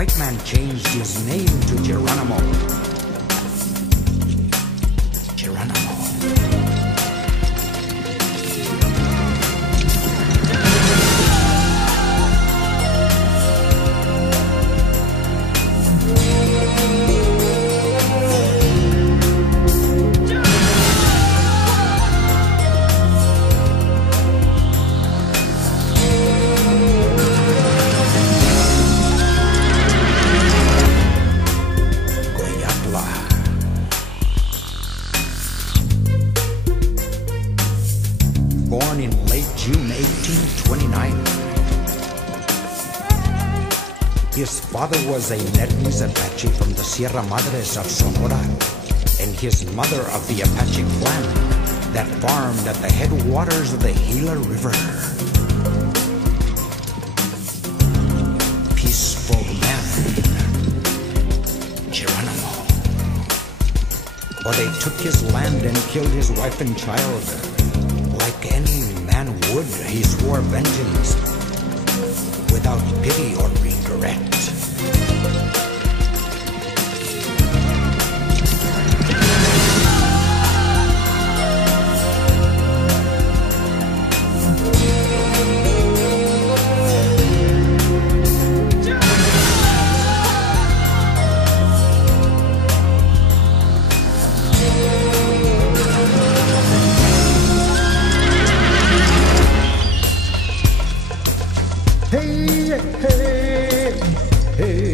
white man changed his name to Geronimo. Geronimo. Born in late June 1829. His father was a Nedney's Apache from the Sierra Madres of Sonora, and his mother of the Apache clan that farmed at the headwaters of the Gila River. Peaceful man, Geronimo. But they took his land and killed his wife and child. Like any man would, he swore vengeance without pity or regret. Hey, hey, hey,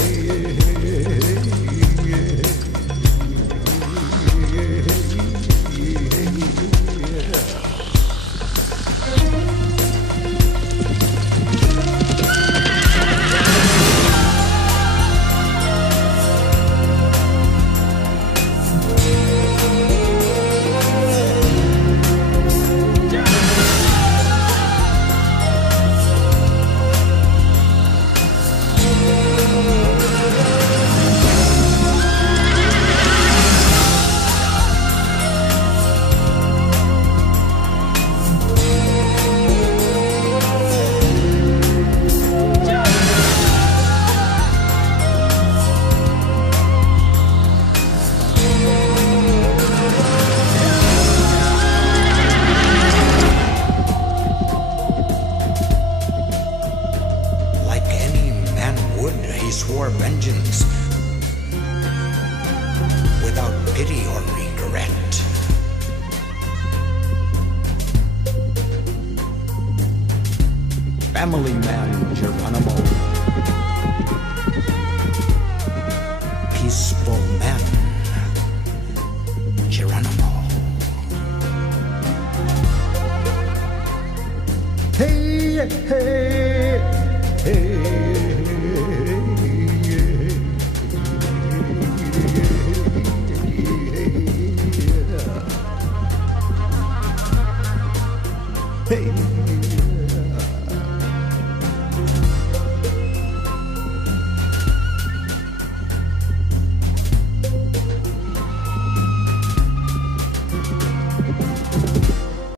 he swore vengeance without pity or regret. Family man Geronimo. Peaceful man Geronimo. hey, hey, hey. Hey.